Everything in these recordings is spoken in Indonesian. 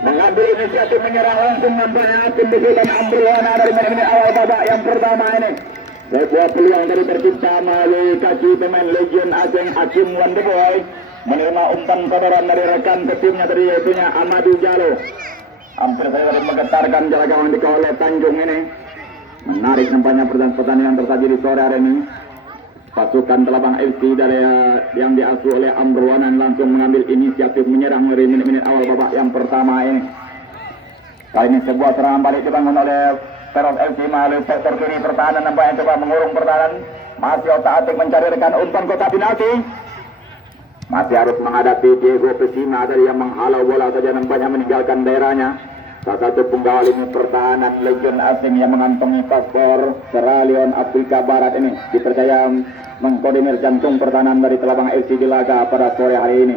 mengambil inisiatif menyerang langsung nampaknya tim besutan Ambrwana dari menit-menit awal babak yang pertama ini. Sebuah peluang dari tercipta melalui kaki pemain Legion Aceh Hakim Wandeboy menerima umpan kotoran dari rekan timnya tadi yaitunya Amadou Jallo. Hampir saja menggetarkan jarak gawang dikawal oleh Tanjung ini. Menarik nampaknya pertandingan tersaji di sore hari ini. Pasukan Telabang FC dari yang diasuh oleh Ambrwana langsung mengambil inisiatif menyerang dari menit-menit awal babak yang pertama ini. Kali ini sebuah serangan balik dibangun oleh Peros FC melalui sektor kiri pertahanan, nampaknya coba mengurung pertahanan. Masih otak-atik mencari rekan umpan kotak penalti. Masih harus menghadapi Diego Pesina dari yang menghalau bola saja, nampaknya meninggalkan daerahnya. Salah satu pengawal ini pertahanan Legion asing yang mengantongi paspor Sierra Leone Afrika Barat ini dipercaya mengkoordinir jantung pertahanan dari Telabang FC di laga pada sore hari ini.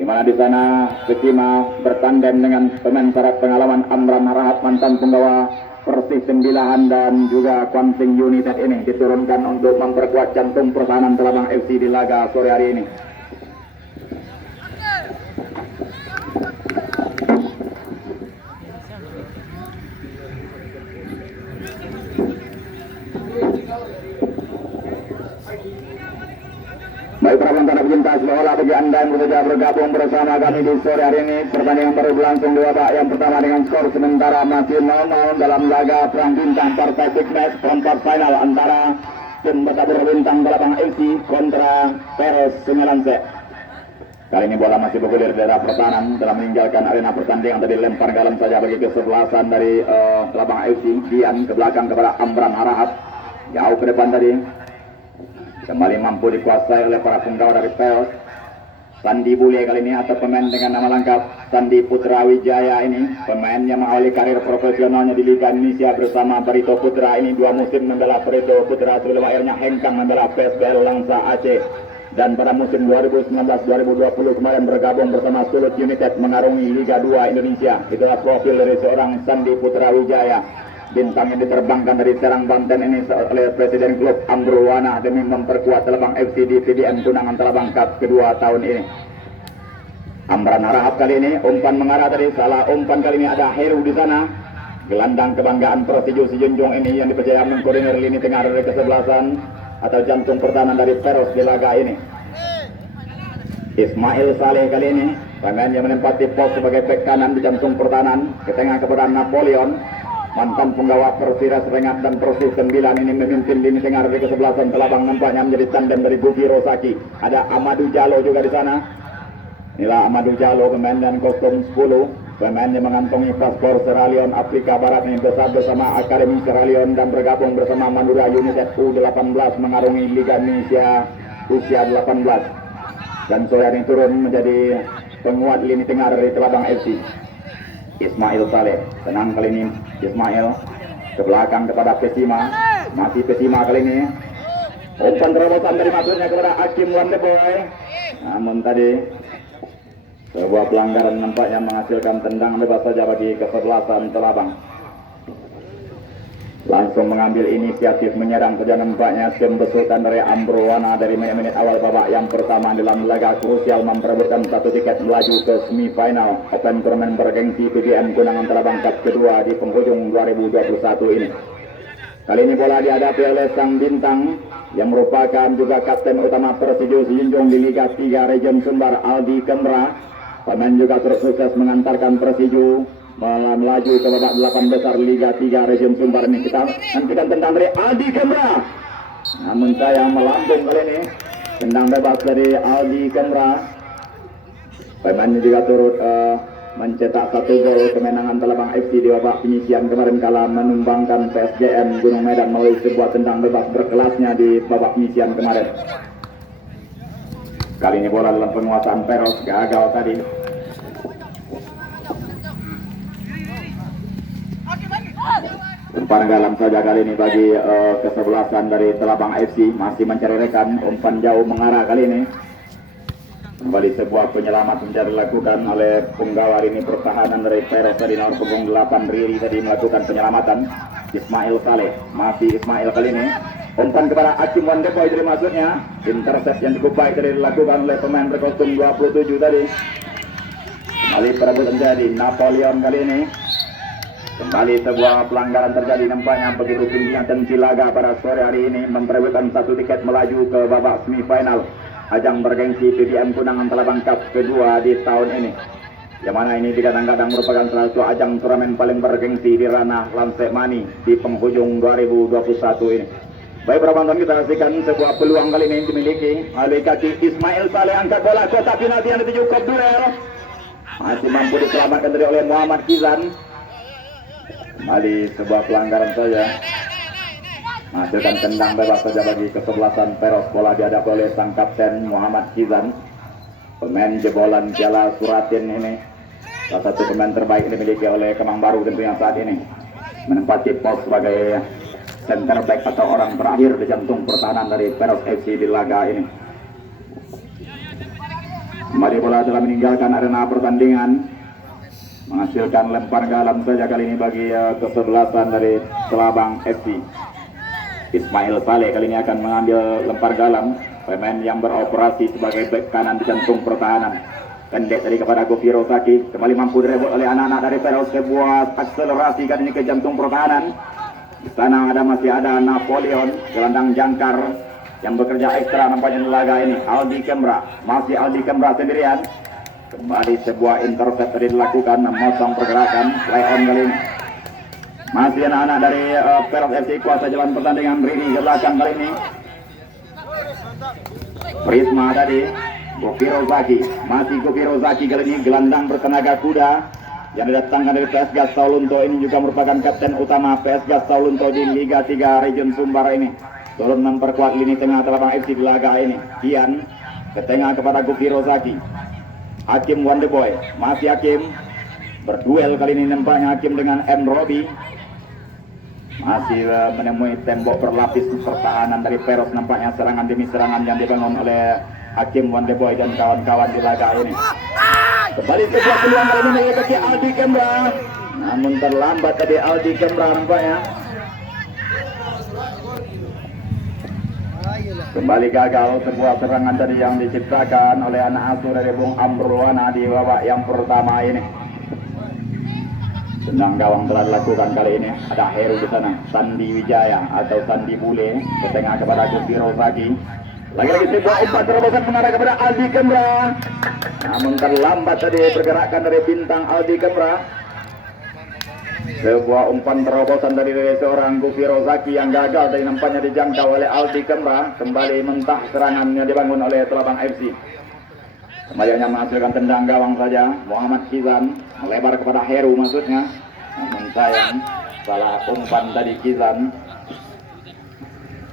Di mana di sana Pesima bertandem dengan pemain syarat pengalaman Amran Harahat, mantan penggawa Persib Sembilan dan juga Kuanting United ini diturunkan untuk memperkuat jantung pertahanan Telabang FC di laga sore hari ini. Baik para penonton pecinta bola, bagi anda yang berusaha bergabung bersama kami di sore hari ini, pertandingan baru berlangsung di babak yang pertama dengan skor sementara masih 0-0 dalam laga perang bintang partai big match perempat final antara tim bertabur bintang Telabang FC kontra Peros Semelanse. Kali ini bola masih bergulir di daerah pertahanan telah meninggalkan arena pertandingan, tadi lempar galam saja bagi kesebelasan dari Telabang FC. Dian ke belakang kepada Amran Harahat, jauh ke depan tadi. Kembali mampu dikuasai oleh para penggawa dari Peros. Sandi Bule kali ini atau pemain dengan nama lengkap Sandi Putra Wijaya ini, pemain yang mengawali karir profesionalnya di Liga Indonesia bersama Barito Putra ini. 2 musim membela Barito Putra sebelum akhirnya hengkang membela PSBL Langsa Aceh. Dan pada musim 2019-2020 kemarin bergabung bersama Sulut United mengarungi Liga 2 Indonesia. Itulah profil dari seorang Sandi Putra Wijaya. Bintang yang diterbangkan dari Serang Banten ini oleh Presiden Klub Ambrwana demi memperkuat Telabang FC di TDM Kunangan Telabang Cup kedua tahun ini. Amran Harahat kali ini umpan mengarah tadi, salah umpan kali ini ada Heru di sana. Gelandang kebanggaan Persiju Sijunjung ini yang dipercaya mengkoordinir lini tengah dari kesebelasan atau jantung pertahanan dari Peros di laga ini. Ismail Saleh kali ini pemain yang menempati pos sebagai bek kanan di jantung pertahanan, ke tengah kepada Napoleon. Mantan penggawa Persira Serengat dan Persis 9 ini memimpin lini tengah dari kesebelasan Telabang, nampaknya menjadi tandem dari Budi Rosaki. Ada Amadou Jallo juga di sana. Inilah Amadou Jallo, pemain dan kostum 10, pemain yang mengantongi paspor Sierra Leone Afrika Barat ini besar bersama Akademi Sierra Leone dan bergabung bersama Madura United U18 mengarungi Liga Indonesia usia 18. Dan sore ini turun menjadi penguat lini tengah dari Telabang FC. Ismail Saleh, tenang kali ini Ismail ke belakang kepada Pesima, masih Pesima kali ini. Umpan terobosan dari maksudnya kepada Hakim Wandeboy, namun tadi sebuah pelanggaran nampaknya menghasilkan tendangan bebas saja bagi kesebelasan Telabang. Langsung mengambil inisiatif menyerang saja nampaknya tim besutan dari Ambrwana dari menit-menit awal babak yang pertama dalam laga krusial memperebutkan 1 tiket melaju ke semifinal Open Turnamen bergengsi PBM Kunangan Telabang Cup kedua di penghujung 2021 ini. Kali ini bola dihadapi oleh sang bintang yang merupakan juga kapten utama Persiju Sijunjung di Liga 3 Region Sumbar, Aldi Kemra. Pemain juga sukses mengantarkan Persiju melaju ke babak 8 besar Liga 3 Region Sumbar ini. Kita nantikan tendang dari Aldi Kemra, namun sayang melambung kali ini. Tendang bebas dari Aldi Kemra. Pemainnya juga turut mencetak 1 gol kemenangan Telabang FC di babak penyisian kemarin kala menumbangkan PSJM Gunung Medan melalui sebuah tendang bebas berkelasnya di babak penyisian kemarin. Kali ini bola dalam penguasaan Peros, gagal tadi. Umpan galam saja kali ini bagi kesebelasan dari Telabang FC, masih mencari rekan. Umpan jauh mengarah kali ini. Kembali sebuah penyelamat mencari dilakukan oleh penggawa ini pertahanan dari Peros tadi, nomor punggung 8 Riri tadi melakukan penyelamatan. Ismail Saleh, masih Ismail kali ini. Umpan kepada Hakim Wandeboy dari maksudnya. Intercept yang cukup baik tadi dilakukan oleh pemain berkostum 27 tadi. Kembali perebut terjadi Napoleon kali ini. Kembali sebuah pelanggaran terjadi nampaknya begitu tingginya tensi laga pada sore hari ini memperebutkan satu tiket melaju ke babak semifinal ajang bergengsi PBM Kunangan Talabang Cup kedua di tahun ini. Yang mana ini kadang-kadang merupakan salah satu ajang turnamen paling bergengsi di ranah Lansek Mani di penghujung 2021 ini. Baik para penonton, kita saksikan sebuah peluang kali ini dimiliki oleh kaki Ismail Saleh, angkat bola kotak penalti yang dituju ke duel. Masih mampu diselamatkan dari oleh Muhammad Kizan. Kembali sebuah pelanggaran saja. Menghasilkan tendang bebas saja bagi kesebelasan Peros. Bola dihadapi oleh sang kapten Muhammad Kizan. Pemain jebolan Piala Suratin ini. Salah satu pemain terbaik dimiliki oleh Kemang Baru tentunya saat ini. Menempati pos sebagai center back atau orang terakhir di jantung pertahanan dari Peros FC di laga ini. Kembali bola telah meninggalkan arena pertandingan. Menghasilkan lempar galam saja kali ini bagi kesebelasan dari Selabang FC. Ismail Saleh kali ini akan mengambil lempar galam, pemain yang beroperasi sebagai bek kanan di jantung pertahanan. Pendek tadi kepada Gopi Rosaki, kembali mampu direbut oleh anak-anak dari Peros. Sebuah akselerasi kali ini ke jantung pertahanan. Di sana masih ada Napoleon, gelandang jangkar yang bekerja ekstra nampaknya di laga ini. Aldi Kemra, masih Aldi Kemra sendirian. Kembali sebuah intercept tadi dilakukan, memotong pergerakan Leon kali ini. Masih anak-anak dari Peros FC kuasa jalan pertandingan. Rini ke belakang kali ini. Prisma tadi, Gopi Rozaki, masih Gopi Rozaki kali ini, gelandang bertenaga kuda yang didatangkan dari PS Gas Saulunto. Ini juga merupakan kapten utama PS Gas Saulunto di Liga 3 Region Sumbar ini. Turun memperkuat lini tengah Talabang FC di laga ini. Kian ke tengah kepada Gopi Rozaki. Hakim Wonderboy, masih Hakim berduel kali ini nampaknya Hakim dengan M. Robi. Masih menemui tembok berlapis pertahanan dari Peros, nampaknya serangan demi serangan yang dibangun oleh Hakim Wonderboy dan kawan-kawan di laga ini. Kembali sebuah peluang kali ini dari Aldi Kemra, namun terlambat tadi Aldi Kemra nampaknya. Kembali gagal sebuah serangan tadi yang diciptakan oleh anak asuh dari Bung Amruana di babak yang pertama ini. Tendang gawang telah dilakukan kali ini. Ada Heru di sana, Sandi Wijaya atau Sandi Bule ke tengah kepada Gopi Rozaki. Lagi-lagi sebuah umpan terobosan mengarah kepada Aldi Kemra. Namun terlambat tadi pergerakan dari bintang Aldi Kemra. Sebuah umpan terobosan dari seorang Gopi Rozaki yang gagal dari nampaknya dijangkau oleh Aldi Kemra. Kembali mentah serangannya dibangun oleh Telabang FC. Kembali hanya menghasilkan tendang gawang saja. Muhammad Kizan melebar kepada Heru maksudnya. Namun sayang, salah umpan tadi Kizan.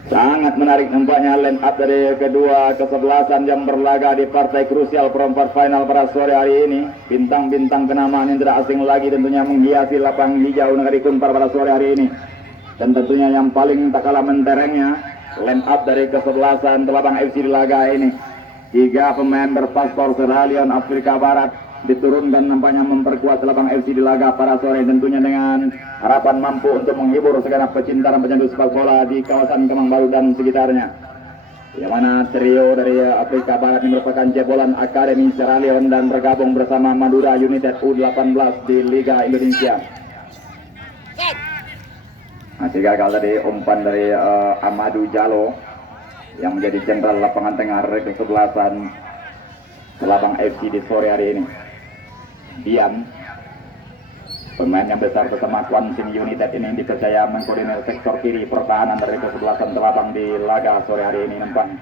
Sangat menarik nampaknya line up dari kedua kesebelasan yang berlaga di partai krusial perempat final pada sore hari ini. Bintang-bintang kenamaan yang tidak asing lagi tentunya menghiasi lapang hijau Negari Kunpar pada sore hari ini. Dan tentunya yang paling tak kalah menterengnya line up dari kesebelasan Telabang FC di laga ini. 3 pemain berpaspor Sierra Leone Afrika Barat diturunkan nampaknya memperkuat Telabang FC di laga pada sore, tentunya dengan harapan mampu untuk menghibur segenap pecinta dan pecandu sepak bola di kawasan Kemang Baru dan sekitarnya. Yang mana trio dari Afrika Barat ini merupakan jebolan Akademi Sierra Leone dan bergabung bersama Madura United U18 di Liga Indonesia. Masih gagal tadi umpan dari Amadou Jallo yang menjadi jenderal lapangan tengah kesebelasan Telabang FC di sore hari ini. Dian, pemain yang besar bersama Kwansin United ini dipercaya mengkoordinir sektor kiri pertahanan dari kesebelasan Telabang di laga sore hari ini nampaknya.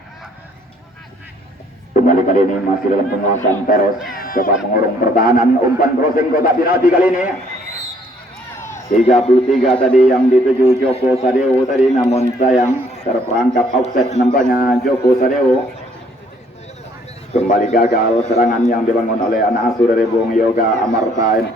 Kembali kali ini masih dalam penguasaan Peros, coba mengurung pertahanan, umpan crossing kotak penalti kali ini. 33 tadi yang dituju Joko Sadewo tadi, namun sayang terperangkap offset nampaknya Joko Sadewo. Kembali gagal serangan yang dibangun oleh anak asuh dari Bung Yoga Amarta ini.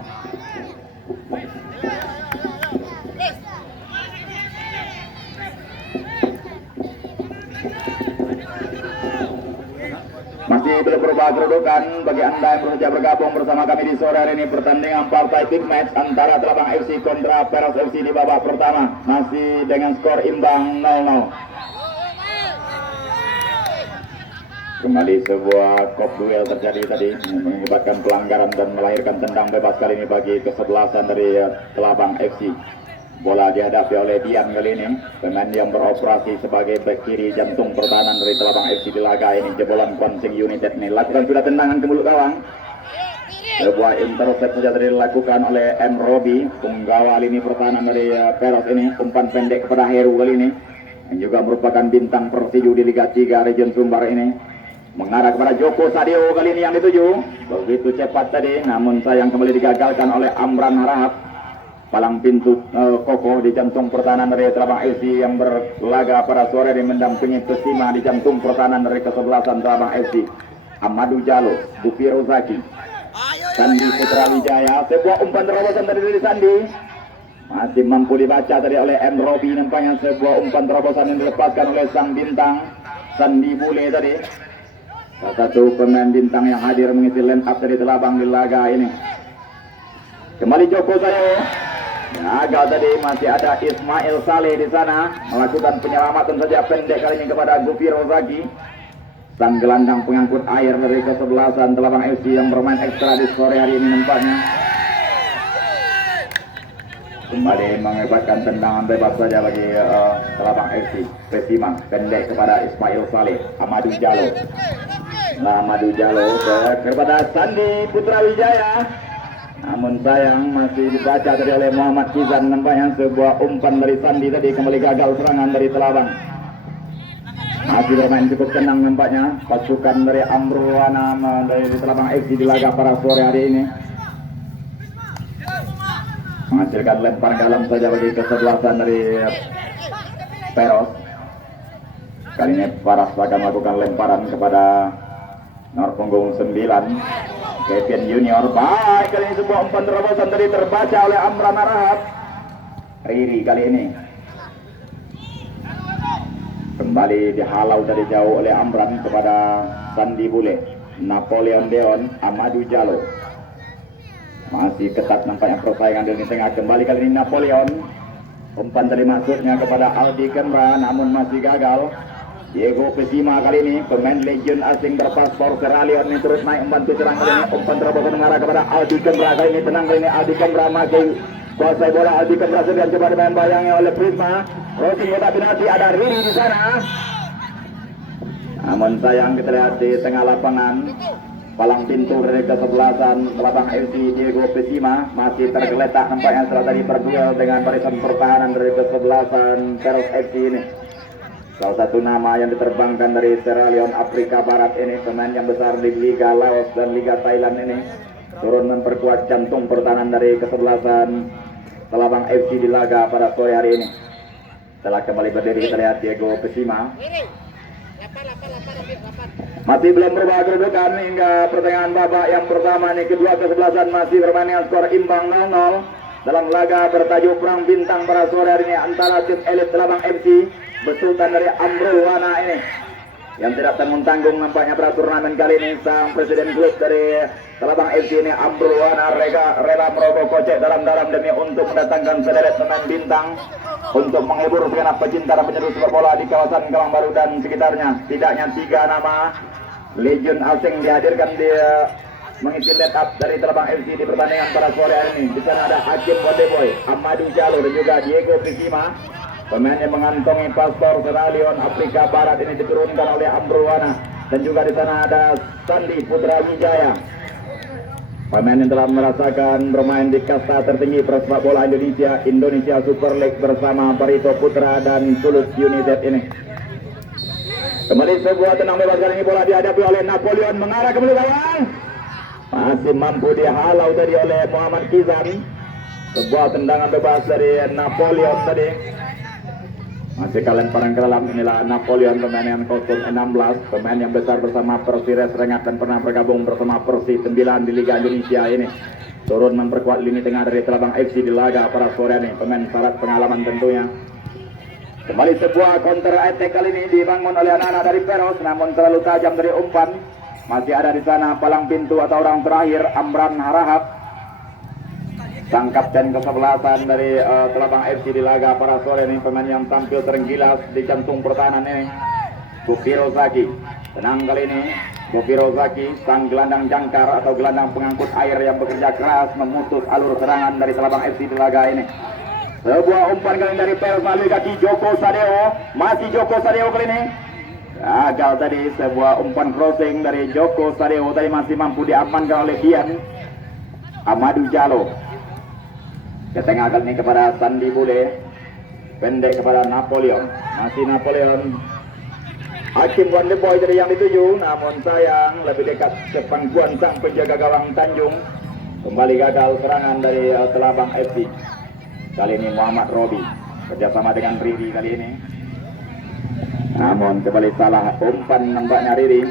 Masih belum berubah kedudukan bagi anda yang berusaha bergabung bersama kami di sore hari ini. Pertandingan partai big match antara Telabang FC kontra Peros FC di babak pertama masih dengan skor imbang 0-0. Kembali sebuah kop duel terjadi tadi mengakibatkan pelanggaran dan melahirkan tendang bebas kali ini bagi kesebelasan dari Telabang FC. Bola dihadapi oleh Dian kali ini, pemain yang beroperasi sebagai bek kiri jantung pertahanan dari Telabang FC di laga ini. Jebolan Kuansing United ini lakukan sudah tendangan ke mulut gawang. Sebuah intercept saja tadi dilakukan oleh M. Robi, penggawa lini pertahanan dari Peros ini. Umpan pendek kepada Heru kali ini, yang juga merupakan bintang Persiju di Liga 3 Region Sumbar ini. Mengarah kepada Joko Sadio kali ini yang dituju. Begitu cepat tadi, namun sayang kembali digagalkan oleh Amran Harahap. Palang pintu kokoh di jantung pertahanan dari Telabang FC yang berlaga pada sore ini mendampingi Pesima di jantung pertahanan dari kesebelasan Telabang FC. Amadu Jalo, Bupi Rozaki, Sandi Putra Wijaya. Sebuah umpan terobosan tadi dari Sandi. Masih mampu dibaca tadi oleh M. Robi. Nampaknya sebuah umpan terobosan yang dilepaskan oleh sang bintang Sandi Bule tadi. Salah satu pemain bintang yang hadir mengisi line up dari Telabang di laga ini. Kembali Joko Sayo. Gagal tadi, masih ada Ismail Saleh di sana melakukan penyelamatan saja pendek kali ini kepada Gupi Rozaki. Sang gelandang pengangkut air dari kesebelasan Telabang FC yang bermain ekstra di sore hari ini nampaknya. Kembali mengakibatkan tendangan bebas saja bagi Telabang FC. Pesima pendek kepada Ismail Saleh. Amadu Jalo. Amadu Jalo kepada Sandi Putra Wijaya. Namun sayang masih dibaca tadi oleh Muhammad Kizan. Nampaknya sebuah umpan dari Sandi tadi kembali gagal serangan dari Telabang. Masih bermain cukup tenang nampaknya pasukan dari Amruwana dari Telabang FC di laga para sore hari ini. Menghasilkan lempar dalam saja bagi kesebelasan dari Peros. Kali ini Paras akan melakukan lemparan kepada nomor punggung 9 Kevin Junior. Baik, kali ini sebuah umpan terobosan tadi terbaca oleh Amran Arahab. Riri kali ini kembali dihalau dari jauh oleh Amran kepada Sandi Bule. Napoleon Deon, Amadu Jalo. Masih ketat nampaknya persaingan di tengah. Kembali kali ini Napoleon. Umpan tadi maksudnya kepada Aldi Kemra, namun masih gagal. Diego Pesima kali ini, pemain legend asing berpaspor Sierra Leone ini terus naik membantu serang kali ini. Umpan terobosan mengarah kepada Aldi Kemra kali ini. Tenang kali ini Aldi Kemra masih kuasai bola. Aldi Kemra sedang coba dimain bayangnya oleh Prisma. Crossing kotak penalti, ada Riri di sana. Namun sayang kita lihat di tengah lapangan. Palang pintu dari kesebelasan Telabang FC Diego Pesima masih tergeletak nampaknya setelah tadi berduel dengan barisan pertahanan dari kesebelasan Peros FC ini. Salah satu nama yang diterbangkan dari Sierra Leone Afrika Barat ini, pemain yang besar di Liga Laos dan Liga Thailand ini, turun memperkuat jantung pertahanan dari kesebelasan Telabang FC di laga pada sore hari ini. Setelah kembali berdiri kita lihat Diego Pesima. Masih belum berubah kedudukan hingga pertengahan babak yang pertama ini. Kedua kesebelasan masih bermain dengan skor imbang 0-0 dalam laga bertajuk Perang Bintang pada sore hari ini antara tim elit Telabang FC besultan dari Amruwana ini yang tidak tanggung-tanggung nampaknya pada turnamen kali ini. Sang presiden klub dari Telabang FC ini Amruwana rela merogoh kocek dalam-dalam demi untuk mendatangkan sederet pemain bintang untuk menghibur segenap pecinta dan penyeru sepak bola di kawasan Kemang Baru dan sekitarnya. Tidaknya 3 nama legend asing dihadirkan di mengisi line up dari Telabang FC di pertandingan pada sore hari ini. Di sana ada Hakim Wondeboy, Amadu Jalo dan juga Diego Pesima. Pemain yang mengantongi paspor Sierra Leone Afrika Barat ini diturunkan oleh Amruwana. Dan juga di sana ada Sandi Putra Wijaya, pemain yang telah merasakan bermain di kasta tertinggi persepak bola Indonesia, Indonesia Super League bersama Barito Putra dan Sulut United ini. Kembali sebuah tenang bebas kali ini, bola dihadapi oleh Napoleon, mengarah ke gawang. Masih mampu dihalau tadi oleh Muhammad Kizan. Sebuah tendangan bebas dari Napoleon tadi. Masih kalian parang ke dalam. Inilah Napoleon, pemain yang kostum 16, pemain yang besar bersama Persires Rengat dan pernah bergabung bersama Persi 9 di Liga Indonesia ini. Turun memperkuat lini tengah dari Telabang FC di laga para sore ini. Pemain syarat pengalaman tentunya. Kembali sebuah counter attack kali ini dibangun oleh anak-anak dari Peros, namun terlalu tajam dari umpan. Masih ada di sana palang pintu atau orang terakhir Amran Harahap, sang kapten kesebelasan dari Telabang FC di laga para sore ini. Pemain yang tampil terenggilas di jantung pertahanan ini, Buki Rozaki. Tenang kali ini Bobi Rozaki, sang gelandang jangkar atau gelandang pengangkut air yang bekerja keras memutus alur serangan dari Telabang FC di laga ini. Sebuah umpan kali dari Peros melalui kaki Joko Sadeo. Masih Joko Sadeo kali ini. Gagal tadi sebuah umpan crossing dari Joko Sadeo tadi masih mampu diamankan oleh Dian Amadou Jallo. Ke tengah kali ini kepada Sandi Bule. Pendek kepada Napoleon. Masih Napoleon. Hakim Wandeboy dari yang dituju, namun sayang lebih dekat ke pangkuan sang penjaga gawang Tanjung. Kembali gagal serangan dari Telabang FC. Kali ini Muhammad Robi kerjasama dengan Riri kali ini. Namun kembali salah umpan nampaknya Riri.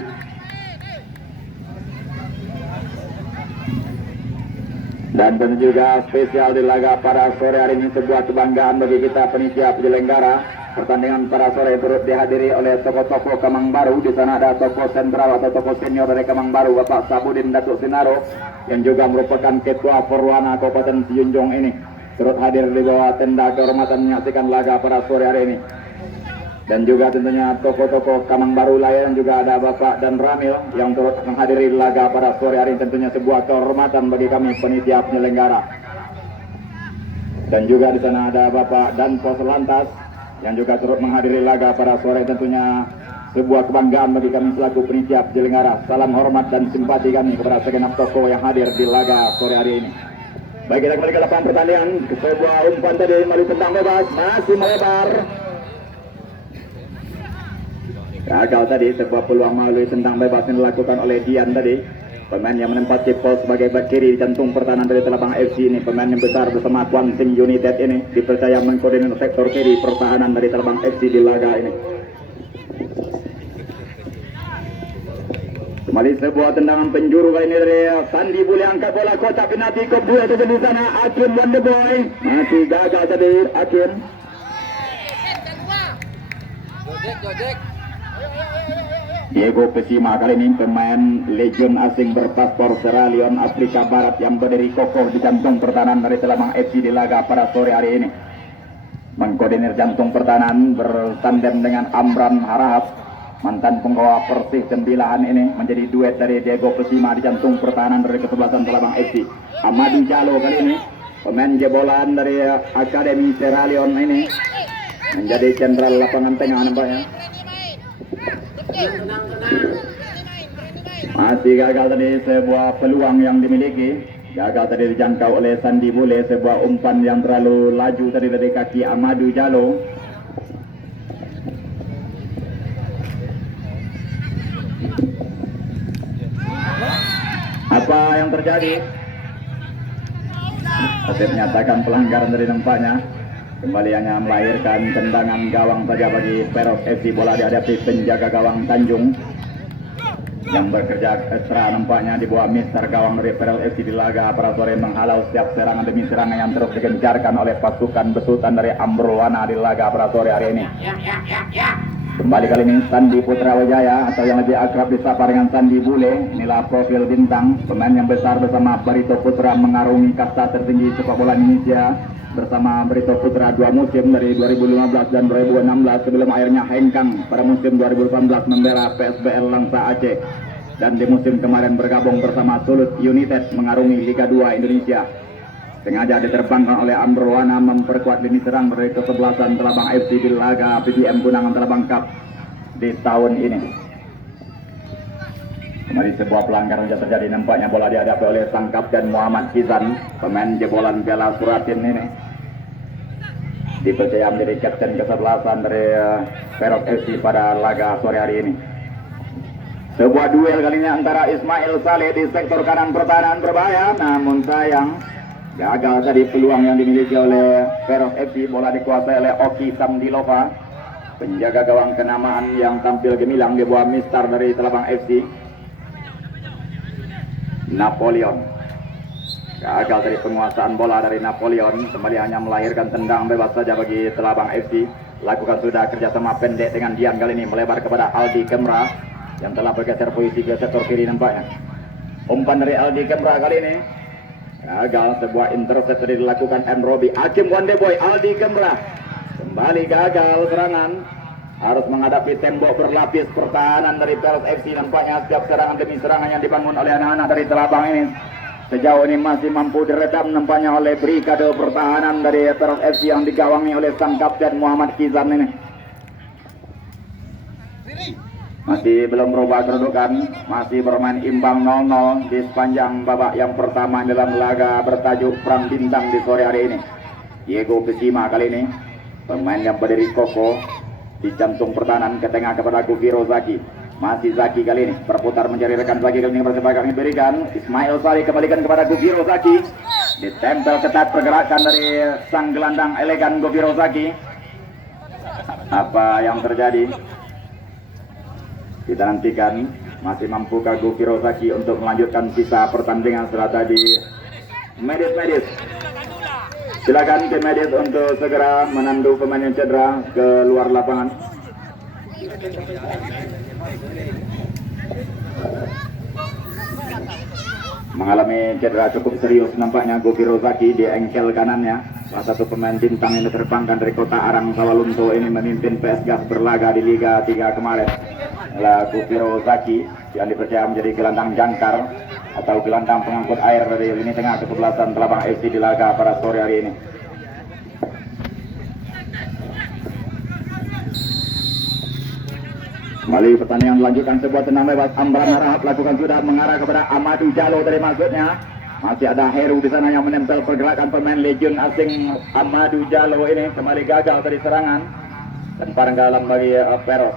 Dan tentu juga spesial di laga pada sore hari ini sebuah kebanggaan bagi kita penitia penyelenggara. Pertandingan pada sore turut dihadiri oleh tokoh-tokoh Kemang Baru. Di sana ada tokoh sentral atau tokoh senior dari Kemang Baru, Bapak Sabudin Datuk Sinaro, yang juga merupakan Ketua Perwana Kabupaten Sijunjung ini. Turut hadir di bawah tenda kehormatan menyaksikan laga pada sore hari ini. Dan juga tentunya tokoh-tokoh Kemang Baru lain, juga ada Bapak dan Ramil yang turut menghadiri laga pada sore hari ini. Tentunya sebuah kehormatan bagi kami penitia penyelenggara. Dan juga di sana ada Bapak dan Pos Lantas yang juga turut menghadiri laga pada sore. Tentunya sebuah kebanggaan bagi kami selaku penitia penyelenggara. Salam hormat dan simpati kami kepada segenap tokoh yang hadir di laga sore hari ini. Baik, kita kembali ke lapangan pertandingan. Sebuah umpan tadi melalui tendang bebas, masih melebar. Gagal tadi sebuah peluang melalui tendang bebas yang dilakukan oleh Dian tadi. Pemain yang menempati pos sebagai bek kiri jantung pertahanan dari Telabang FC ini. Pemain yang besar bersama Quantum United ini dipercaya mengkoordinir sektor kiri pertahanan dari Telabang FC di laga ini. Kembali sebuah tendangan penjuru kali ini dari Sandi Bule, angkat bola kotak penalti kedua itu di sana. Hakim Wandeboy masih gagal tadi Hakim. Diego Pesima kali ini pemain legion asing berpaspor Sierra Leone Afrika Barat yang berdiri kokoh di jantung pertahanan dari Telabang FC di laga pada sore hari ini. Mengkoordinir jantung pertahanan bersandem dengan Amran Harahap, mantan penggawa Persih Sembilan ini, menjadi duet dari Diego Pesima di jantung pertahanan dari kesebelasan Telabang FC. Amadou Jallo kali ini pemain jebolan dari Akademi Sierra Leone ini menjadi jenderal lapangan tengah nampaknya. Masih gagal tadi sebuah peluang yang dimiliki. Gagal tadi dijangkau oleh Sandi Bule. Sebuah umpan yang terlalu laju tadi dari kaki Amadou Jallo. Apa yang terjadi? Wasit menyatakan pelanggaran dari nampaknya. Kembali hanya melahirkan tendangan gawang saja bagi Peros FC. Bola dihadapi penjaga gawang Tanjung yang bekerja ekstra nampaknya di bawah mister gawang dari Peros FC di laga pada sore, menghalau setiap serangan demi serangan yang terus digencarkan oleh pasukan besutan dari Amrowana di laga pada sore hari ini. Kembali kali ini Sandi Putra Wijaya atau yang lebih akrab disapa dengan Sandi Bule. Inilah profil bintang pemain yang besar bersama Barito Putra mengarungi kasta tertinggi sepak bola Indonesia bersama Barito Putra 2 musim dari 2015 dan 2016 sebelum akhirnya hengkang pada musim 2018 membela PSBL Langsa Aceh, dan di musim kemarin bergabung bersama Sulut United mengarungi Liga 2 Indonesia. Sengaja diterbangkan oleh Amrowana memperkuat lini serang dari kesebelasan Telabang FC di laga PBM Gunangan Telabang Cup di tahun ini. Kembali sebuah pelanggaran yang terjadi, nampaknya bola dihadapi oleh sang kapten Muhammad Kizan, pemain jebolan Piala Suratin ini. Dipercaya menjadi kapten kesebelasan dari Peros FC pada laga sore hari ini. Sebuah duel kali ini antara Ismail Saleh di sektor kanan pertahanan berbahaya, namun sayang gagal tadi peluang yang dimiliki oleh Peros FC. Bola dikuasai oleh Oki Samdilova, penjaga gawang kenamaan yang tampil gemilang di bawah mister dari Telabang FC, Napoleon. Gagal dari penguasaan bola dari Napoleon. Kembali hanya melahirkan tendang bebas saja bagi Telabang FC. Lakukan sudah kerjasama pendek dengan Dian kali ini, melebar kepada Aldi Kemra yang telah bergeser posisi ke sektor kiri nampaknya. Umpan dari Aldi Kemra kali ini gagal. Sebuah intercept tadi dilakukan M. Robi. Hakim Wandeboy, Aldi Kemra kembali gagal serangan. harus menghadapi tembok berlapis pertahanan dari Peros FC. Nampaknya setiap serangan demi serangan yang dibangun oleh anak-anak dari Telabang ini sejauh ini masih mampu diredam nampaknya oleh brigade pertahanan dari Peros FC yang digawangi oleh sang kapten Muhammad Kizam ini. Masih belum berubah kedudukan, masih bermain imbang 0-0 di sepanjang babak yang pertama dalam laga bertajuk Perang Bintang di sore hari ini. Diego Pesima kali ini pemain yang berdiri kokoh di jantung pertahanan ke tengah kepada Gufiro Zaki. Masih Zaki kali ini berputar mencari rekan Zaki kali ini persebaya kami berikan. Ismail Sari kembalikan kepada Gufiro Zaki. Ditempel ketat pergerakan dari sang gelandang elegan Gufiro Zaki. Apa yang terjadi? Kita nantikan masih mampukah Gufiro Zaki untuk melanjutkan sisa pertandingan setelah tadi medis. Silakan tim medis untuk segera menandu pemain yang cedera ke luar lapangan. Mengalami cedera cukup serius nampaknya Gufiro Zaki di engkel kanannya. Salah satu pemain bintang yang diterbangkan dari kota Arang Sawalunto ini memimpin PS Gas berlaga di Liga 3 kemarin. Adalah Gufiro Zaki yang dipercaya menjadi gelandang jangkar atau gelandang pengangkut air dari lini tengah kesebelasan Telabang FC di laga pada sore hari ini. Kembali pertandingan dilanjutkan, sebuah tenang bebas. Amran Harahap lakukan sudah mengarah kepada Amadou Jallo dari maksudnya. Masih ada Heru di sana yang menempel pergerakan pemain legion asing Amadou Jallo ini kembali gagal dari serangan dan parang dalam bagi Peros.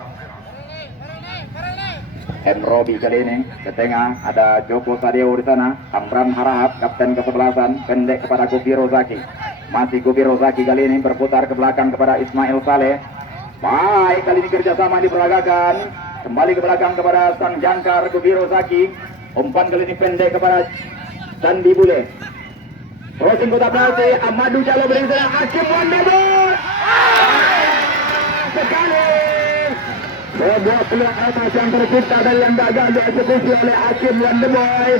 Robi kali ini ke tengah, ada Joko Sadio di sana. Amran Harahap kapten kesebelasan pendek kepada Gufiro Zaki. Masih Gufiro Zaki kali ini berputar ke belakang kepada Ismail Saleh. Baik, kali ini kerjasama diperagakan. Kembali ke belakang kepada sang jangkar Gufiro Zaki. Umpan kali ini pendek kepada Sandi Bule. Crossing kotak penalti, Amadou Jallo beri sana. Hakim Wandebor sekali. Sebuah peluang atas yang tercipta dan yang gagal dieksekusi oleh Hakim Wandeboy.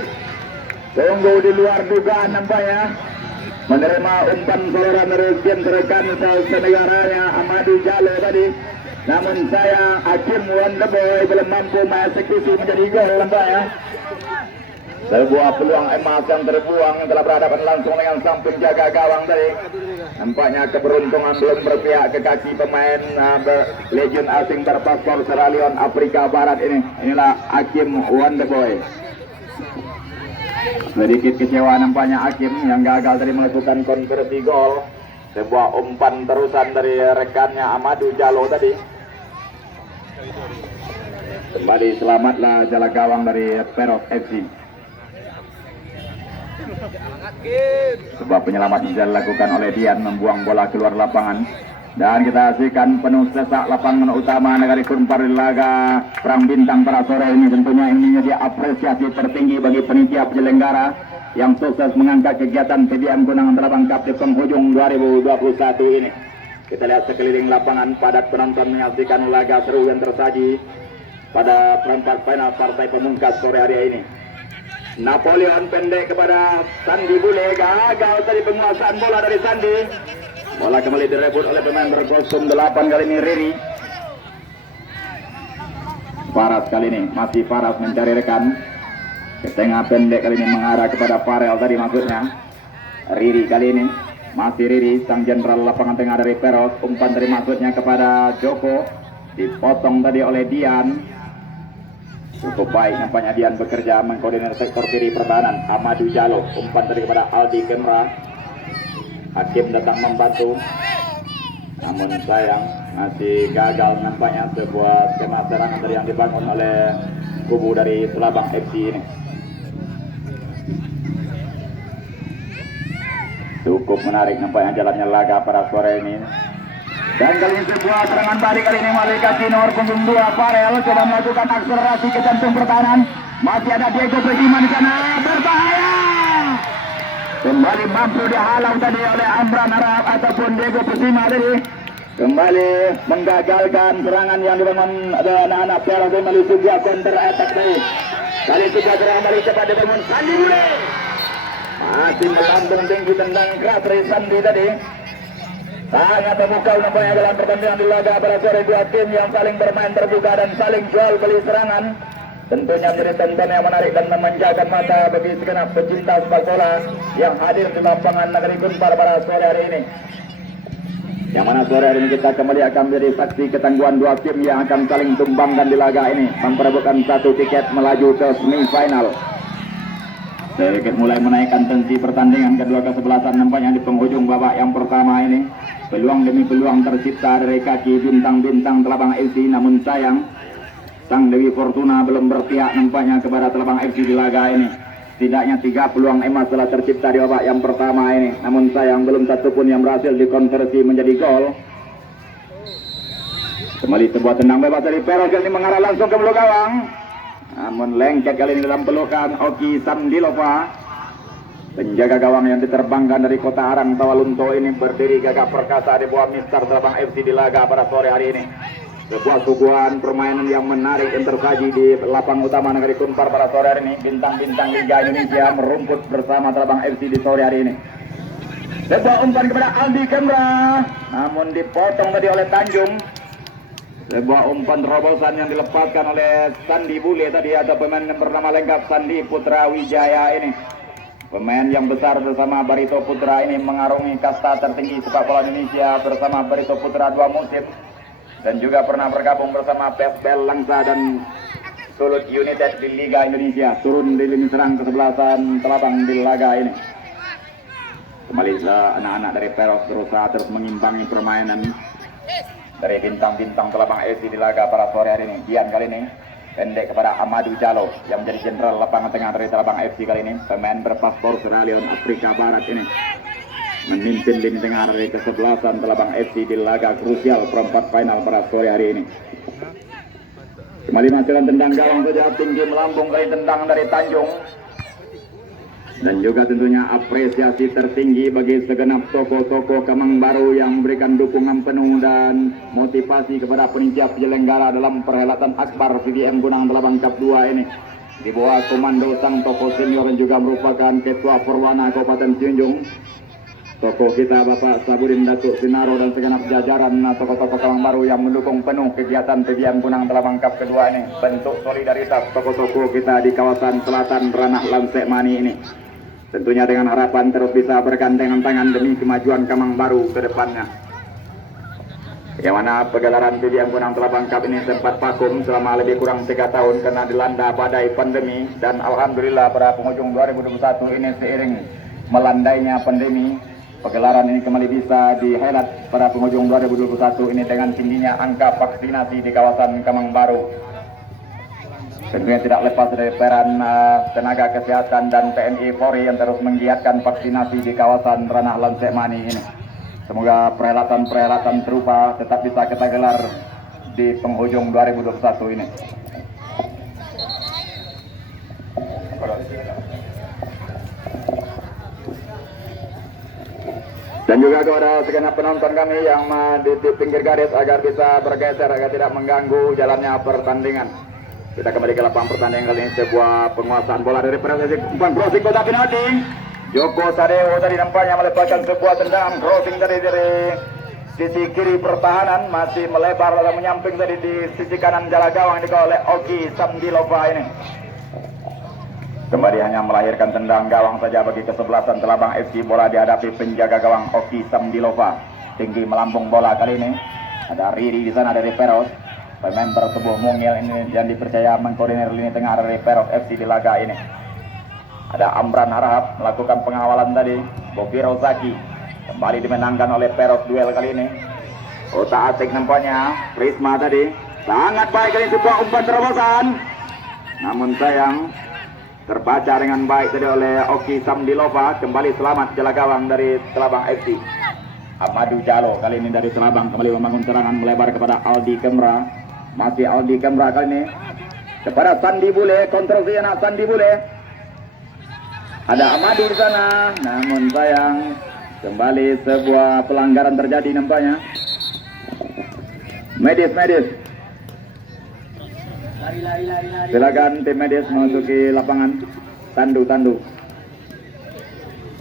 Tunggu di luar dugaan nampaknya. Menerima umpan saudara merugikan rekan senegaranya Amadou Jallo tadi. Namun sayang Hakim Wandeboy belum mampu mengeksekusi menjadi gol nampaknya. Sebuah peluang emas yang terbuang yang telah berhadapan langsung dengan sang penjaga gawang tadi. Nampaknya keberuntungan belum berpihak ke kaki pemain legion asing berpaspor Sierra Leone Afrika Barat ini. Inilah Hakim Wandeboy. Sedikit kecewa nampaknya Hakim yang gagal tadi melakukan konversi gol. Sebuah umpan terusan dari rekannya Amadou Jallo tadi. Kembali selamatlah jala gawang dari Peros FC. Sebuah penyelamat bisa dilakukan oleh Dian membuang bola keluar lapangan. Dan kita saksikan penuh sesak lapangan utama Negari Kurmpar di laga Perang Bintang pada sore ini. Tentunya ini menjadi apresiasi tertinggi bagi panitia penyelenggara yang sukses mengangkat kegiatan PBM Gunangan Telabang Cup di penghujung 2021 ini. Kita lihat sekeliling lapangan padat penonton menyaksikan laga seru yang tersaji pada perempat final partai pemungkas sore hari ini. Napoleon pendek kepada Sandi Bule, gagal tadi penguasaan bola dari Sandi. Bola kembali direbut oleh pemain berkostum 8 kali ini Riri. Faras kali ini, masih Faras mencari rekan. Ke tengah pendek kali ini mengarah kepada Farel tadi maksudnya. Riri kali ini, masih Riri, sang jenderal lapangan tengah dari Peros. Umpan dari maksudnya kepada Joko. Dipotong tadi oleh Dian. Cukup baik nampaknya Dian bekerja mengkoordinir sektor kiri pertahanan. Amadou Jallo, umpan tadi kepada Aldi Kemra. Hakim datang membantu, namun sayang masih gagal nampaknya sebuah skema serangan yang dibangun oleh kubu dari Telabang FC ini. Cukup menarik nampaknya jalannya laga pada sore ini. Dan kali ini sebuah serangan balik kali ini melalui kaki nomor punggung 2 Farel coba melakukan akselerasi ke jantung pertahanan. Masih ada Diego Pesima di sana, berbahaya. Kembali mampu dihalau tadi oleh Amran Harahap ataupun Diego Pesima tadi. Kembali menggagalkan serangan yang dibangun anak-anak Peros melalui sebuah counter attack tadi. Kali juga serangan balik cepat dibangun Sandi Bule. Masih melambung tinggi tendang keras dari Sandi tadi. Sangat memukau nampaknya dalam pertandingan di laga pada sore, dua tim yang saling bermain terbuka dan saling jual beli serangan. Tentunya menjadi tontonan yang menarik dan memanjakan mata bagi segenap pecinta sepak bola yang hadir di lapangan Negeri Gunpar pada sore hari ini. Yang mana sore hari ini kita kembali akan menjadi saksi ketangguhan dua tim yang akan saling tumbangkan di laga ini, memperebutkan satu tiket melaju ke semifinal. Sedikit mulai menaikkan tensi pertandingan kedua kesebelasan nampaknya di penghujung babak yang pertama ini. Peluang demi peluang tercipta dari kaki bintang-bintang Telabang FC, namun sayang Sang Dewi Fortuna belum berpihak nampaknya kepada Telabang FC di laga ini. Setidaknya 3 peluang emas telah tercipta di babak yang pertama ini, namun sayang belum satu pun yang berhasil dikonversi menjadi gol. Kembali sebuah tendang bebas dari Peros ini mengarah langsung ke belakang gawang, namun lengket kali ini dalam pelukan Oki Samdilova. Penjaga gawang yang diterbangkan dari kota Arang Tawalunto ini berdiri gagah perkasa di bawah Mister Telabang FC di laga pada sore hari ini. Sebuah suguhan permainan yang menarik yang tersaji di lapang utama Negeri Gunpar pada sore hari ini. Bintang-bintang Liga Indonesia merumput bersama Telabang FC di sore hari ini. Sebuah umpan kepada Aldi Kemra, namun dipotong tadi oleh Tanjung. Sebuah umpan terobosan yang dilepaskan oleh Sandi Bule tadi, atau pemain yang bernama lengkap Sandi Putra Wijaya ini. Pemain yang besar bersama Barito Putra ini mengarungi kasta tertinggi sepak bola Indonesia bersama Barito Putra 2 musim. Dan juga pernah bergabung bersama PSBL Langsa dan Sulut United di Liga Indonesia. Turun di lini serang kesebelasan Telabang di laga ini. Kembali anak-anak dari Peros berusaha terus mengimbangi permainan dari bintang-bintang Telabang FC di laga pada sore hari ini. Dian kali ini pendek kepada Amadou Jalo yang menjadi jenderal lapangan tengah dari Telabang FC kali ini. Pemain berpaspor Sierra Leone Afrika Barat ini memimpin lini tengah dari kesebelasan Telabang FC di laga krusial perempat final pada sore hari ini. Kembali menghasilkan tendang gawang saja tinggi melambung kali tendang dari Tanjung. Dan juga tentunya apresiasi tertinggi bagi segenap tokoh-tokoh Kemang Baru yang memberikan dukungan penuh dan motivasi kepada penitia penyelenggara dalam perhelatan akbar VBM Gunang Telabang Cup 2 ini. Di bawah komando sang tokoh senior yang juga merupakan Ketua Perwana Kabupaten Cianjung, tokoh kita Bapak Sabudin Datuk Sinaro dan segenap jajaran tokoh-tokoh Kemang Baru yang mendukung penuh kegiatan VBM Gunang Telabang Cup kedua ini. Bentuk solidaritas tokoh-tokoh kita di kawasan selatan Ranah Lansek Mani ini. Tentunya dengan harapan terus bisa bergandengan tangan demi kemajuan Kemang Baru ke depannya. Yang mana pegelaran VBM Gunang Telabang Cup ini sempat vakum selama lebih kurang 3 tahun karena dilanda badai pandemi. Dan alhamdulillah pada penghujung 2021 ini seiring melandainya pandemi, pegelaran ini kembali bisa di-highlight pada penghujung 2021 ini dengan tingginya angka vaksinasi di kawasan Kemang Baru. Tentunya tidak lepas dari peran tenaga kesehatan dan TNI Polri yang terus menggiatkan vaksinasi di kawasan Ranah Lansek Mani ini. Semoga perhelatan-perhelatan serupa tetap bisa kita gelar di penghujung 2021 ini. Dan juga kepada segenap penonton kami yang di pinggir garis agar bisa bergeser agar tidak mengganggu jalannya pertandingan. Kita kembali ke lapangan pertandingan kali ini. Sebuah penguasaan bola dari Persib umpan crossing kotak penalti. Joko Sadeo tadi nampaknya melepaskan sebuah tendangan crossing dari sisi kiri pertahanan, masih melebar lalu menyamping tadi di sisi kanan jala gawang dikawal oleh Oki Samdilova ini. Kembali hanya melahirkan tendang gawang saja bagi kesebelasan Telabang FC. Bola dihadapi penjaga gawang Oki Samdilova. Tinggi melambung bola kali ini. Ada Riri di sana dari Peros. Pemain bertubuh mungil ini yang dipercaya mengkoordinir lini tengah dari Peros FC di laga ini. Ada Amran Harahap melakukan pengawalan tadi. Bobi Rozaki kembali dimenangkan oleh Peros duel kali ini. Otak atik nampaknya. Prisma tadi sangat baik ini sebuah umpan terobosan. Namun sayang terbaca dengan baik tadi oleh Oki Samdilova. Kembali selamat jala gawang dari Telabang FC. Amadou Jalo kali ini dari Telabang kembali membangun serangan melebar kepada Aldi Kemra. Masih Aldi Kemra kali ini kepada Sandi Bule, kontrol anak Sandi Bule. Ada Amadou di sana, namun sayang kembali sebuah pelanggaran terjadi nampaknya. Medis. Silakan tim medis memasuki lapangan. Tandu.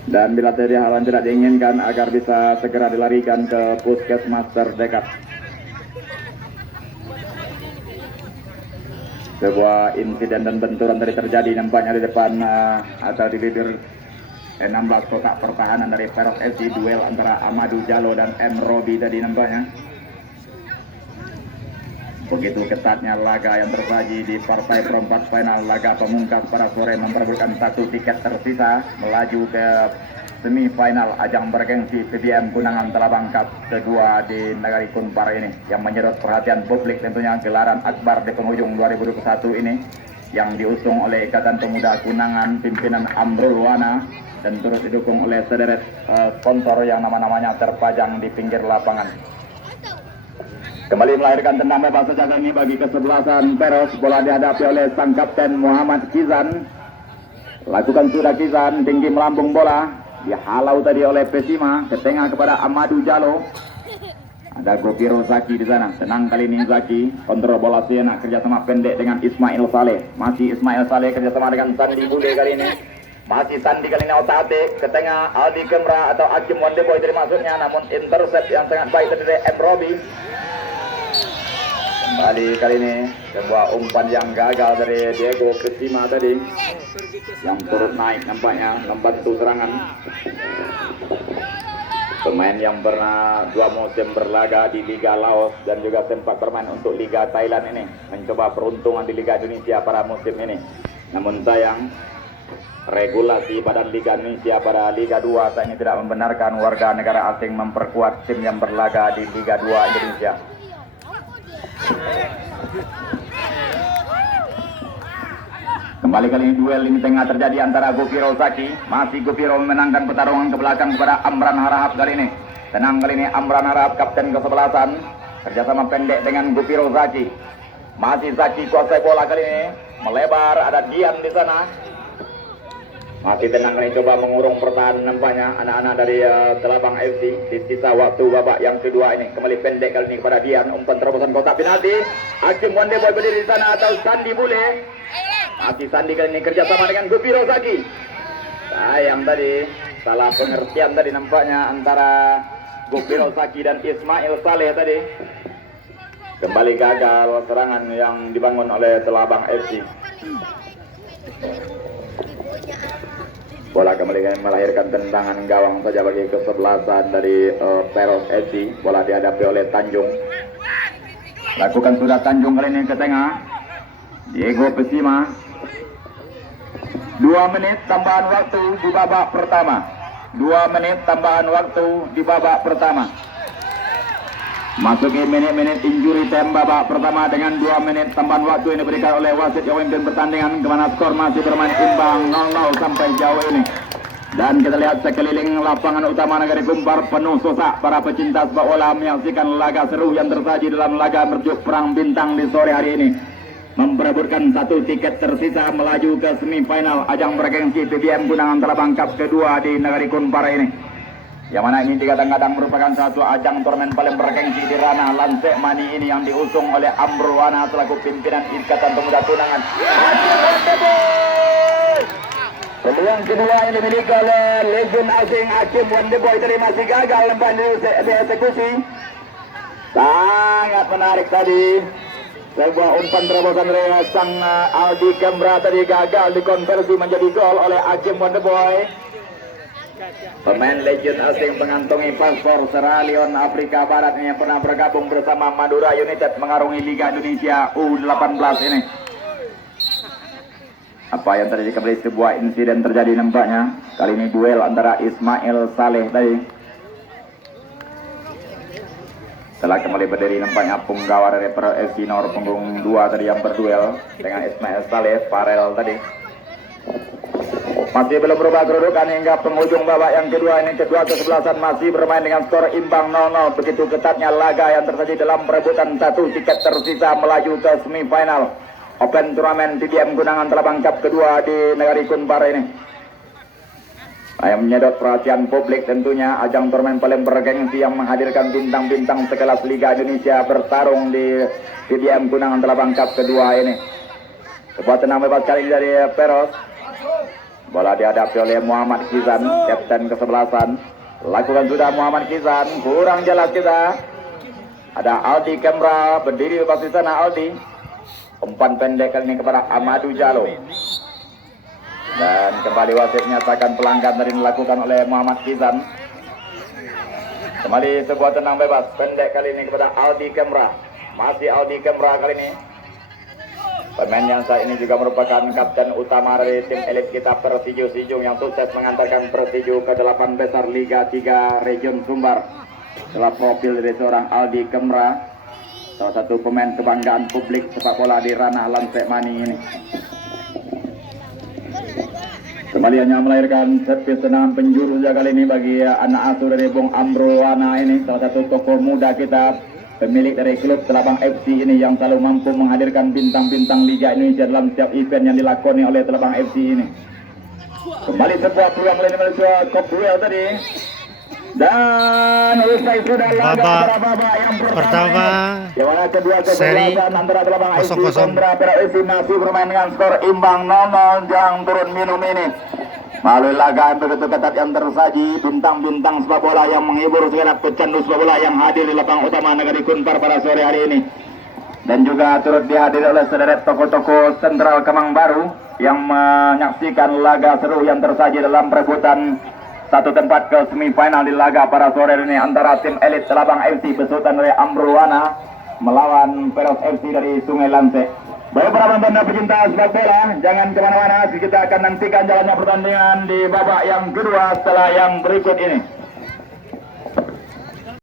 Dan bila terjadi hal yang tidak diinginkan agar bisa segera dilarikan ke puskesmas terdekat. Sebuah insiden dan benturan tadi terjadi nampaknya di depan atau di bibir 16 kotak pertahanan dari Peros FC. Duel antara Amadou Jallo dan M. Robi tadi nampaknya. Begitu ketatnya laga yang tersaji di partai perempat final laga pemungkas pada sore memperebutkan 1 tiket tersisa melaju ke semifinal ajang bergengsi PBM Kunangan Telabang Cup kedua di Nagari Kunpar ini yang menyedot perhatian publik. Tentunya gelaran akbar di penghujung 2021 ini yang diusung oleh Ikatan Pemuda Kunangan pimpinan Amrul Wana dan turut didukung oleh sederet sponsor yang nama-namanya terpajang di pinggir lapangan. Kembali melahirkan tendang bebas sejak ini bagi kesebelasan Peros. Bola dihadapi oleh sang kapten Muhammad Kizan. Lakukan sudah Kizan, tinggi melambung bola. Dihalau tadi oleh Pesima ke tengah kepada Amadou Jallo. Ada Gopiro Zaki di sana. Tenang kali ini Zaki. Kontrol bola Siena kerjasama pendek dengan Ismail Saleh. Masih Ismail Saleh kerjasama dengan Sandi Bude kali ini. Masih Sandi kali ini otak-atik ke tengah Aldi Kemra atau Akim Wandeboy tadi maksudnya. Namun intercept yang sangat baik tadi dari M. Robi. Kembali kali ini sebuah umpan yang gagal dari Diego Pesima tadi yang turut naik nampaknya membantu serangan. Pemain yang pernah 2 musim berlaga di Liga Laos dan juga sempat bermain untuk Liga Thailand ini mencoba peruntungan di Liga Indonesia pada musim ini. Namun sayang regulasi Badan Liga Indonesia pada Liga 2 saat ini tidak membenarkan warga negara asing memperkuat tim yang berlaga di Liga 2 Indonesia. Kembali kali ini duel ini tengah terjadi antara Gopiro Zaki. Masih Gopiro memenangkan pertarungan ke belakang kepada Amran Harahap kali ini. Tenang kali ini Amran Harahap kapten kesebelasan kerjasama pendek dengan Gopiro Zaki. Masih Zaki kuasai bola kali ini melebar, ada Dian di sana. Masih tenang kali coba mengurung pertahanan nampaknya anak-anak dari Telabang FC di sisa waktu babak yang kedua ini. Kembali pendek kali ini kepada Dian, umpan terobosan kotak penalti. Hakim Wandeboy berdiri di sana atau Sandi Bule. Masih Sandi kali ini kerjasama dengan Gopiro Zaki. Sayang tadi salah pengertian tadi nampaknya antara Gopiro Zaki dan Ismail Saleh tadi. Kembali gagal serangan yang dibangun oleh Telabang FC. Bola kembali melahirkan tendangan gawang saja bagi kesebelasan dari Peros FC. Bola dihadapi oleh Tanjung. Lakukan sudah Tanjung kali ini ke tengah. Diego Pesima. 2 menit tambahan waktu di babak pertama. 2 menit tambahan waktu di babak pertama. Masuki menit-menit injury time babak pertama dengan 2 menit tambahan waktu ini diberikan oleh wasit yang memimpin pertandingan, kemana skor masih bermain imbang 0-0 sampai jauh ini. Dan kita lihat sekeliling lapangan utama Nagari Kunpar penuh sosak para pecinta sepak bola menyaksikan laga seru yang tersaji dalam laga berjuk Perang Bintang di sore hari ini. Memperebutkan 1 tiket tersisa melaju ke semifinal ajang bergengsi PBM Kunangan Telabang Cup kedua di Nagari Kunpar ini. Yang mana ini kadang-kadang merupakan satu ajang turnamen paling bergengsi di ranah Lansek Mani ini yang diusung oleh Amrul Wana selaku pimpinan Ikatan Pemuda Kunangan. Peluang kedua yang dimiliki oleh legend asing Hakim Wandeboy tadi masih gagal dieksekusi. Sangat menarik tadi. Sebuah umpan terobosan dari sang Aldi Kembra tadi gagal dikonversi menjadi gol oleh Hakim Wandeboy. Pemain legend asing mengantongi paspor Sierra Leone Afrika Barat ini yang pernah bergabung bersama Madura United mengarungi Liga Indonesia U18 ini. Apa yang terjadi kembali sebuah insiden terjadi nampaknya. Kali ini duel antara Ismail Saleh tadi. Setelah kembali berdiri nampaknya punggawa dari FC Nor punggung 2 tadi yang berduel dengan Ismail Saleh, Farel tadi. Masih belum berubah kedudukan hingga penghujung babak yang kedua ini. Kedua kesebelasan masih bermain dengan skor imbang 0-0. Begitu ketatnya laga yang terjadi dalam perebutan 1 tiket tersisa melaju ke semifinal Open Turnamen PBM Kunangan Telabang Cup kedua di Nagari Kunpar ini. Yang menyedot perhatian publik tentunya ajang turnamen paling bergengsi yang menghadirkan bintang-bintang sekelas Liga Indonesia bertarung di PBM Kunangan Telabang Cup kedua ini. Sebuah tenang bebas kali ini dari Peros. Bola dihadapi oleh Muhammad Kizan, kapten kesebelasan. Lakukan sudah Muhammad Kizan, kurang jelas kita. Ada Aldi Kemra berdiri di pasti sana. Aldi umpan pendek kali ini kepada Amadou Jallo, dan kembali wasit menyatakan pelanggaran tadi dilakukan oleh Muhammad Kizan. Kembali sebuah tenang bebas pendek kali ini kepada Aldi Kemra. Masih Aldi Kemra kali ini. Pemain yang saat ini juga merupakan kapten utama dari tim elit kita Persiju Sijung yang sukses mengantarkan Persiju ke 8 besar Liga 3 Region Sumbar. Setelah profil dari seorang Aldi Kemra, salah satu pemain kebanggaan publik sepak bola di ranah Lansek Mani ini. Kembali hanya melahirkan servis tendangan penjuru kali ini bagi anak asuh dari Bung Amrowana ini, salah satu tokoh muda kita, pemilik dari klub Telabang FC ini yang selalu mampu menghadirkan bintang-bintang Liga Indonesia dalam setiap event yang dilakoni oleh Telabang FC ini. Kembali sebuah peluang oleh Malaysia Kopwell tadi. Dan usai sudah laga babak yang pertama seri 0-0. masih bermain dengan skor imbang 0-0. Jangan turun minum ini. Melalui laga yang begitu ketat yang tersaji, bintang-bintang sepak bola yang menghibur segenap pecandu sepak bola yang hadir di lapangan utama Negeri Kunpar pada sore hari ini. Dan juga turut dihadiri oleh sederet tokoh-tokoh Sentral Kemang Baru yang menyaksikan laga seru yang tersaji dalam perebutan satu tempat ke semifinal di laga pada sore ini antara tim elit Telabang FC besutan dari Amrowana melawan Peros FC dari Sungai Lansek. Beberapa benda pecinta sepak bola, jangan kemana-mana, kita akan nantikan jalannya pertandingan di babak yang kedua setelah yang berikut ini.